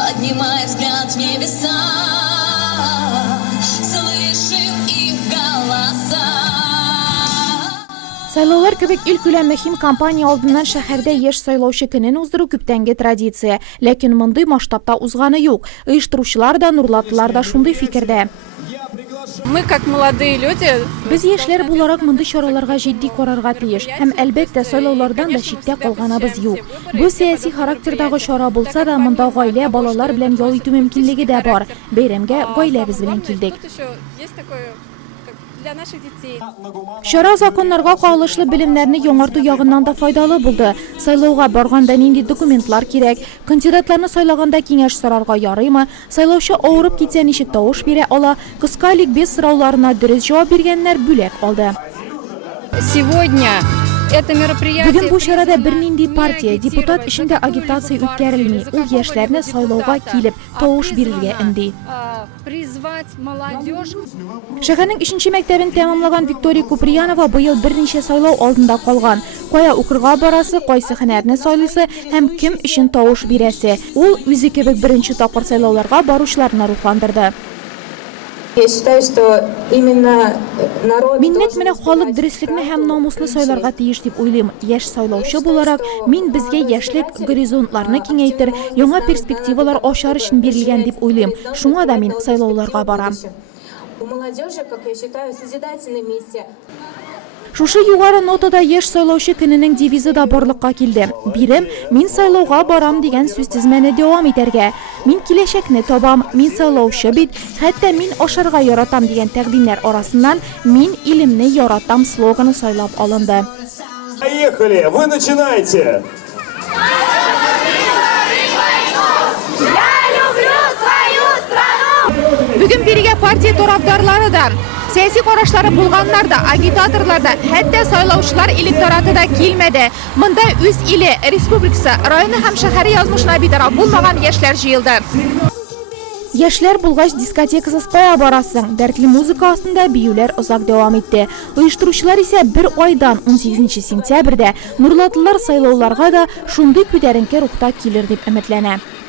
поднимая взгляд в небеса, слышим их голоса. Saylovlar kebek ilk ulan muhim kampaniya oldindan shaharda yash saylovchi kunini uzdiru ko'pdangi traditsiya, lekin bunday masshtabda uzgani yo'q. Uyushtiruvchilar da, nurlatlılar da shunday fikrda. Мы, как молодые люди, Biz yoshlar bo'larak bunday choralarga jiddiy qarorga telish, ham albatta saylovlardan da chetda qolganimiz yo'q. Bu siyosiy xarakterdagi chora bo'lsa da, bunda oila, bolalar bilan yo'l yutish mumkinligi da bor. Bayramga oilamiz bilan keldik. тут еще есть такое, как для наших детей. Chora zakonlarga qo'shilishli bilimlarni yo'nartu yog'idan da foydali bo'ldi. Saylovga borganda nindi dokumentlar kerak, kandidatlarni saylaganda kengash so'rarga yaraymi, saylovchi o'rib ketsa nechta tovush bera ola, qisqalik bez so'rovlarına durust javob berganlar bo'lak oldi. Сегодня это мероприятие... Bugun bu chorada bir nindi partiya, deputat ishida agitatsiya o'tkazilmay, u yoshlarni saylovga kelib, tovush berilgan indi. Призвать молодежь. Shaharning 2-maktabini tamomlagan Viktoriya Kupriyanova bu yil bir necha saylov oldinda qolgan. Qoya o'qirga borasi, qaysi xonadni saylisi ham kim uchun tovush berasi. U o'zi kabi birinchi topqir saylovlarga boruvchilarni ruhlantirdi. Я считаю, что именно народ Minnet meni xalq durustlikni ham nomusni saylarga tegish deb o'ylayman. Yosh saylovchi bo'larak men bizga yoshlik gorizontlarini kengaytir, yangi perspektivalar ochar uchun berilgan deb o'ylayman. Shunga da men saylovlarga boram. у молодежи, как я считаю, созидательная миссия. Шушы югары нотада яшь saylovchi kunining devizi da borliqqa keldi. Birim, men saylovga boram degan so'z tizmani davom etarga. Men kelashakni topam, men saylovchi bit, hatto men osharga yaratam degan taqdimlar orasidan men ilmni yaratam slogani saylab olindi. Поехали, вы начинаете. Bugun biriga partiya tarafdorlari da, siyosiy qarashlari bo'lganlar da, agitatorlar da, hatto saylovchilar elektoratida kelmadi. Bunda o'z ili, respublikasi, rayoni ham shahari yozmishni betaraf bo'lmagan yoshlar yig'ildi. Yoshlar bulg'ash diskotekasiz qo'ya borasing, dardli muzika ostida biyular uzoq davom etdi. Uyushtiruvchilar esa bir oydan 18 sentyabrda nurlatlılar saylovlarga da shunday ko'tarinki ruhda kelir deb umidlanadi.